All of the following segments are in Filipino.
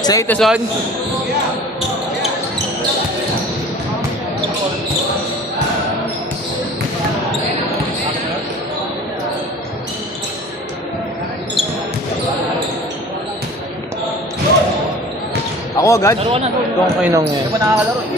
Say ito, son. Ako agad? Doon kayo nang yan. Hindi pa nakakalaro eh.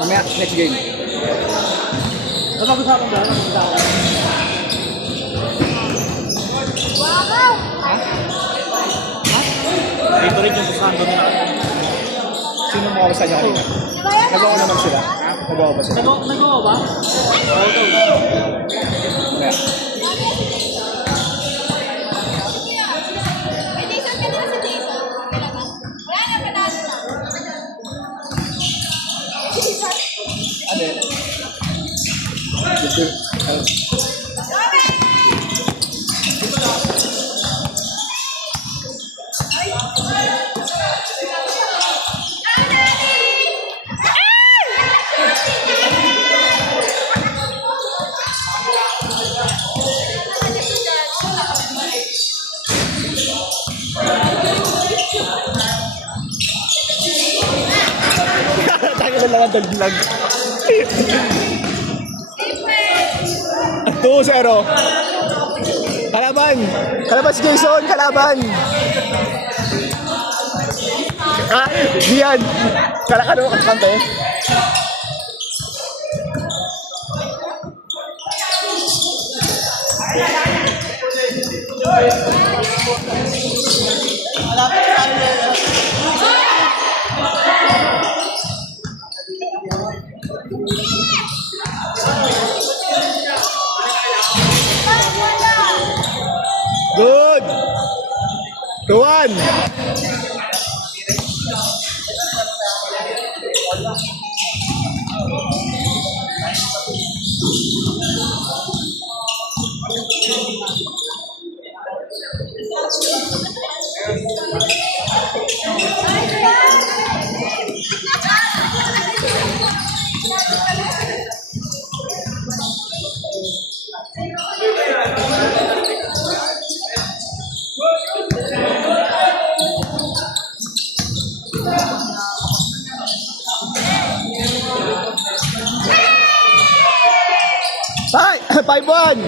Mamaya, next game. Ano pag-usapan ba? Ano pag-usapan? Wow! Dito rin yung susando nila. Sino mo kamusta niya kanina? Nagawa naman sila. Nagawa ba sila? Nagawa ba? Oo, ito. Mamaya. May Jason ka nila sa Jason. Wala na, panalo na. Ano yun? Tayo na lang ang daglag. 2-0. Kalaban! Kalaban si Jason! Kalaban! Ah, Diyan! Kalakano ka kante? Good! 2-1! Bye! 5-1!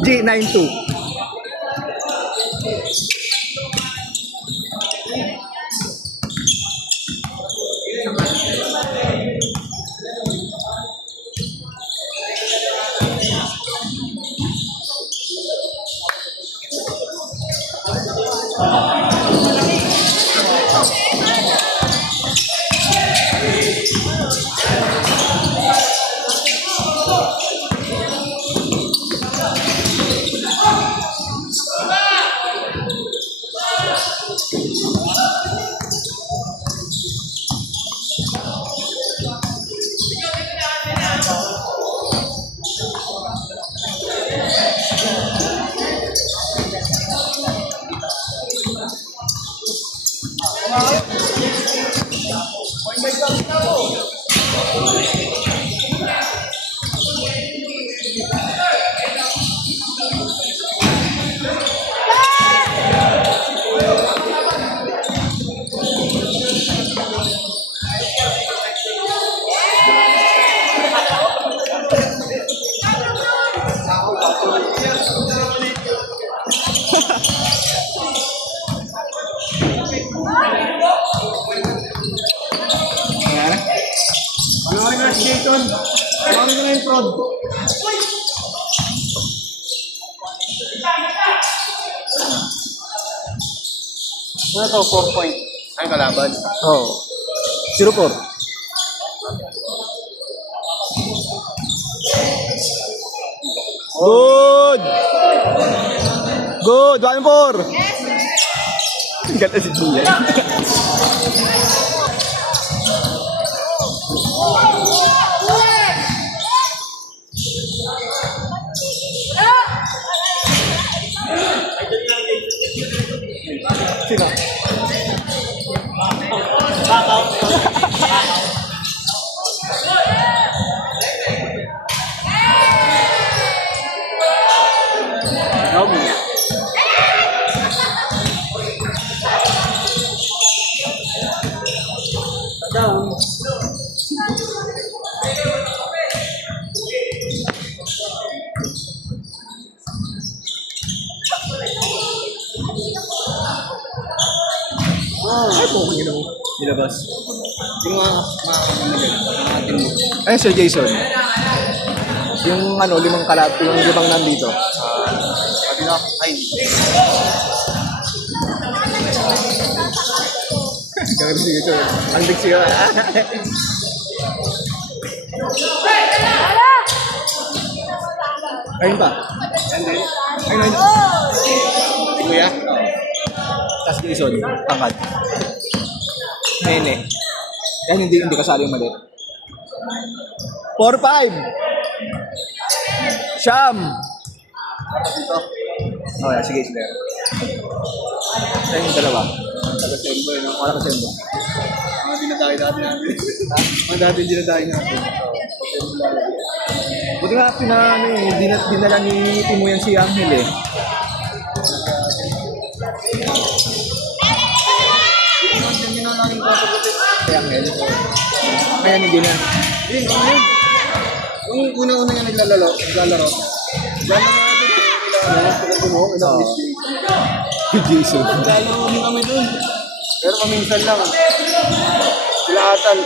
G92. Ano na si Jayton? Ano na yung prod? Ano to, 4 point? Ay, kalaban. Oo. 0-4. Good! Good! 1-4! Ganda si Julian. Sino? Down. Ay, po, ginawa mo. Nilabas. Yung mga atin mo. Ay, Sir Jason. Yung ano, limang kalat, yung limang nandito. Sabi na, ay. Kaya si ito. Ang big siya. Ayun ba? Ayun, ayun. Kuya? Tas Jason, tangkad. Nene. Yan hindi kasali yung mali. 4-5. Siyam. Oh, yeah, sige, sige. Ayun yung dalawa. Taga-sembo yun. Wala ka sembo. Mga dinadayo natin. Mga dati dinadayo natin. Buti nga dinala ni Timo yan si Angel eh. Si Angel. Ngayon hindi na. Yung una-una nga naglalaro. Naglalaro natin. Jason. Lalo mo kami dun. Pero paminsan lang. Sila atal.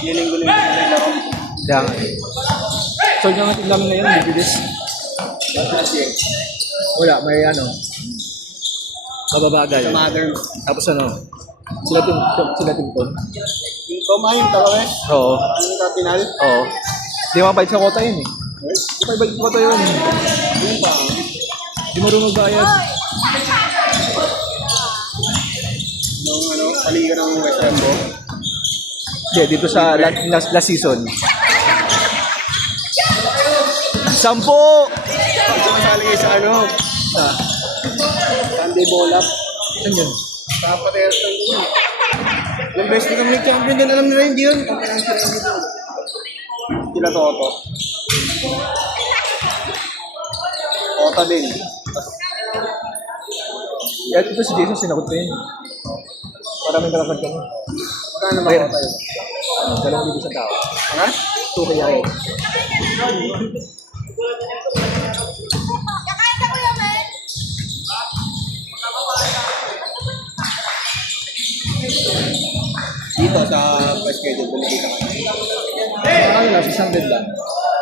Nilinggo-linggo na naglaro. Kaya nga. So, yung ating namin ngayon, bibilis. Wala, may ano. Mababagal. Sa modern. Tapos ano, sila Tinton. Yung kumain, tawa eh. Oo. Ano yung kapinal? Oo. Di mapahit sa kota yun eh. Di mapahit sa kota yun. Yun pa. Di marunong magbayad. Nung ano, paligan ng West Rambo. Hindi, dito sa last season. 10! ano, Ah, Sunday Bolap. saan yun? Sa Paterson yun. Yung best na kami champion din, alam nila hindi yun. Sila Toto. Tota din. Kaya ito si Jason, sinagot ko yun. Maraming kalakad kami. Kano ba Ayan. Tota yun? 2,000 sa tao. Ha? 2 kaya yun. Kakain na Kuya Mel. Dito sa pa-schedule, bumili ka. Ano lang, 600 lang.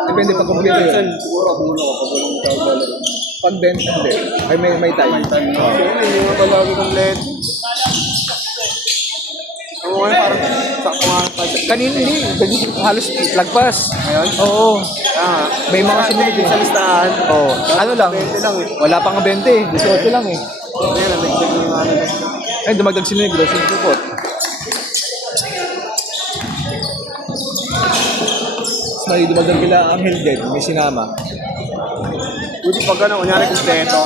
Depende pag kumpleto Minsan, yun. siguro bulo ko pag walang $12. Pag bench, hindi. Ay, may time. Oo. Hindi mo palagi kompleto. Ano nga parang sakto nga kasi. Kanina hindi. Halos lagpas. Ngayon? Oo. Ah, May mga sumunod eh. sa listahan. Oo. Ano lang? 20 lang eh. Wala pa nga 20. 18 lang eh. Ngayon, nagdag yung ano. Ay, dumagdag si Negro. Support. Tapos may dumagdag kila ang Hilded. May sinama. Buti pag ano, kunyari kompleto,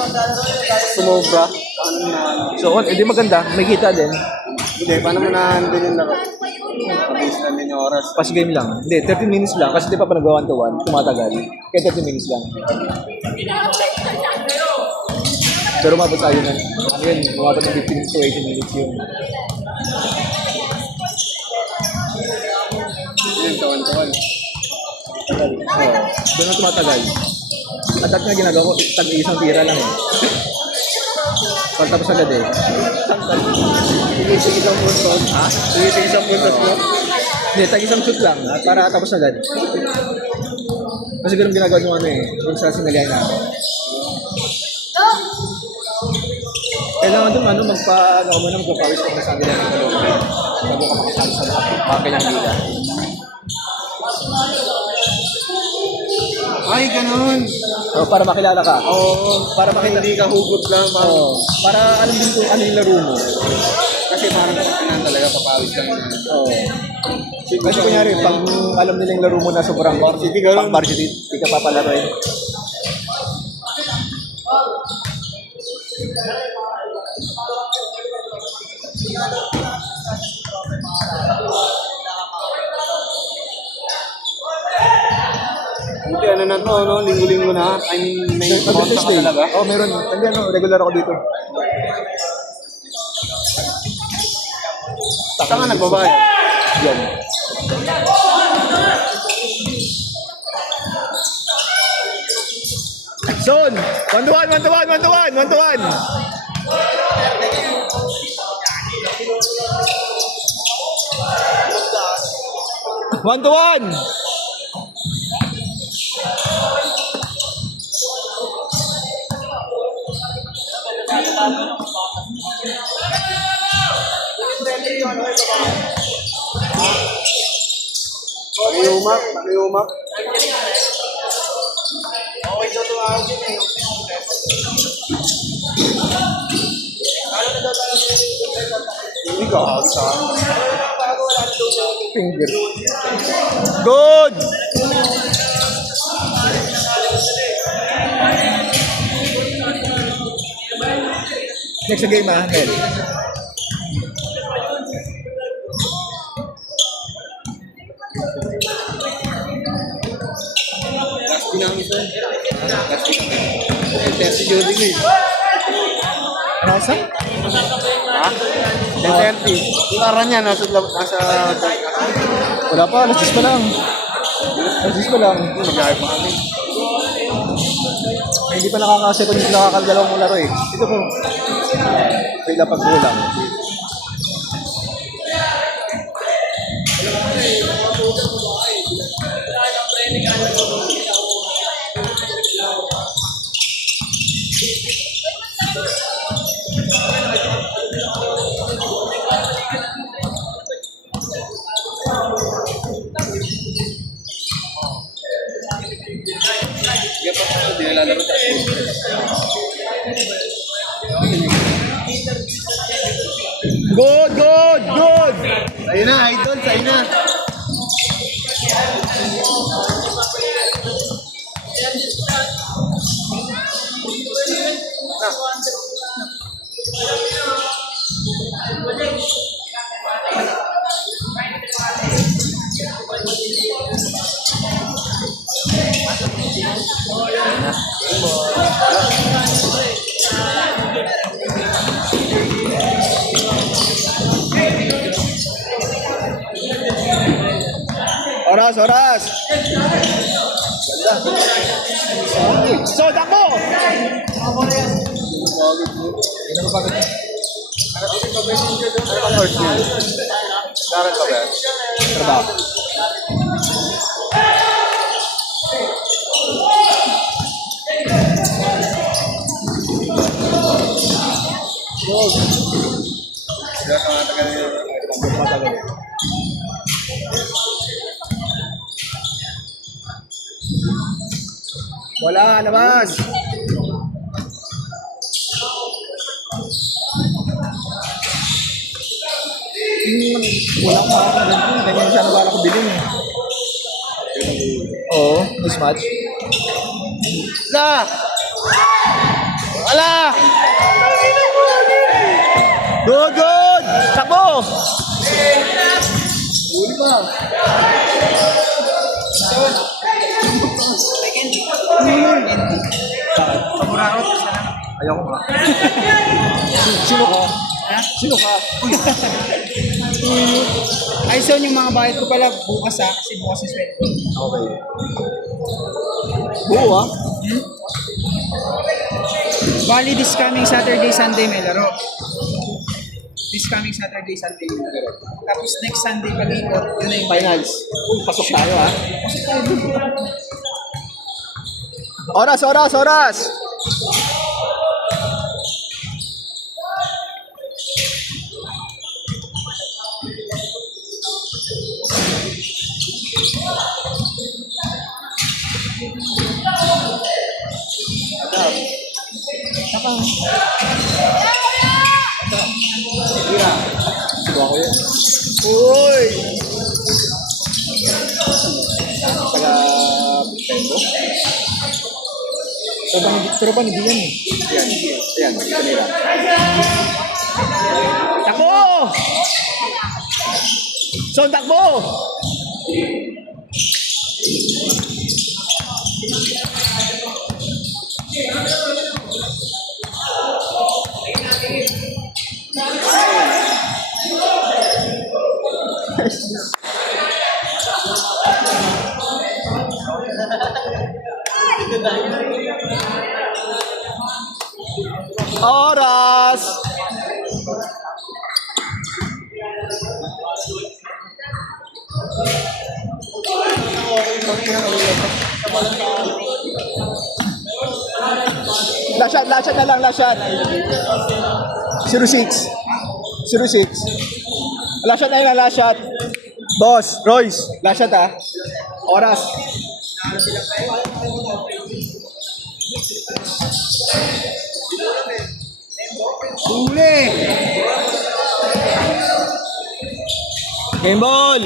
sumobra, paano mo na ano? So, edi maganda. May kita din. Hindi, paano mo na ano din yung laro? Pag-base lang din yung oras. Pass game lang. Hindi, 30 minutes lang. Kasi di pa nag 1-to-1. Tumatagal. Kaya 30 minutes lang. Pero umabot tayo ng, ano yun, umabot ng 15 to 18 minutes yun. Yun, kawan-kawan. Tagal. Oo. Doon na tumatagal. At dati nga ginagawa ko, tag-isang tira lang eh. Pagtapos agad eh. Sige, isang puntos. Ha? Sige, isang puntos mo. Hindi, tag-isang shoot lang para tapos agad. Kasi ganun ginagawa yung ano eh, yung sa sinalihan namin. Kailangan doon ano, magpa, ano ka muna, magpapawis ka na sa kanila ng ano, bago ka makasali sa mga kanyang liga. Ay, ganun. So, para makilala ka. Oo, Para makita. hindi ka hugot lang. Parang, Oo. Para alam din kung ano yung laro mo. kasi parang kapag talaga papawis lang. Oo. Kasi kunyari, pag alam nila yung laro mo na sobrang Varsity, ganun. pang varsity, hindi ka papalaroin. Buti ano na to, no? Linggo-linggo na. I mean, may monta ka talaga. Oo, meron. Hindi ano, regular ako dito. Saan ka nagbabayad? Yan. Son! 1-to-1, 1-to-1, 1-to-1, 1-to-1! One to one! Pakiumak. Hindi ka asa. Finger. Good! Next game ah, Mel. Last pinangis na. Last pinangis. Si Jody ko eh. Ano sa? Ha? 10:30. Yung araw niya, nasa... Wala pa, alas 10 pa lang. Alas 10 pa lang. Mag-drive pa kami. Hindi pa nakakaset kung hindi nakakaldalawang mong laro eh. Ito po. Bigla pagkulang. Hindi pa ako dinalalaro sa school. Good, good, good! Sa'yo na, idol. Sa'yo na. Oras, oras. So, takbo! Ano bang first year? Karan ka ba yan? Trabaho. Kaya ka nga tagal yun. Matagal. Wala, labas. Wala akong makakaroon ko. Ganyan siya nabala ko bilhin eh. Oo, mismatch. La! Wala! Good, good! Takbo! Huli pa. Pamurarot. Ayoko ba? Sino ka? Sino ka? Ay, so yung mga bayad ko pala bukas kasi bukas yung sweldo. Okay. Buo ah. Bali, this coming Saturday, Sunday may laro. This coming Saturday, Sunday may laro. Tapos next Sunday pag-ikot, yun na yung Finals. Uy, pasok tayo ah. Oras, oras, oras! Subuha ko yun. Uy! Taga Pendo? Pero ba hindi yan eh? Ayan. Ayan. Kanila. Takbo! So, takbo! Oras! Last shot na lang, last shot. 06. 06. Last shot na yun, last shot. Boss, Royce, last shot ah. Oras. huli! Game ball!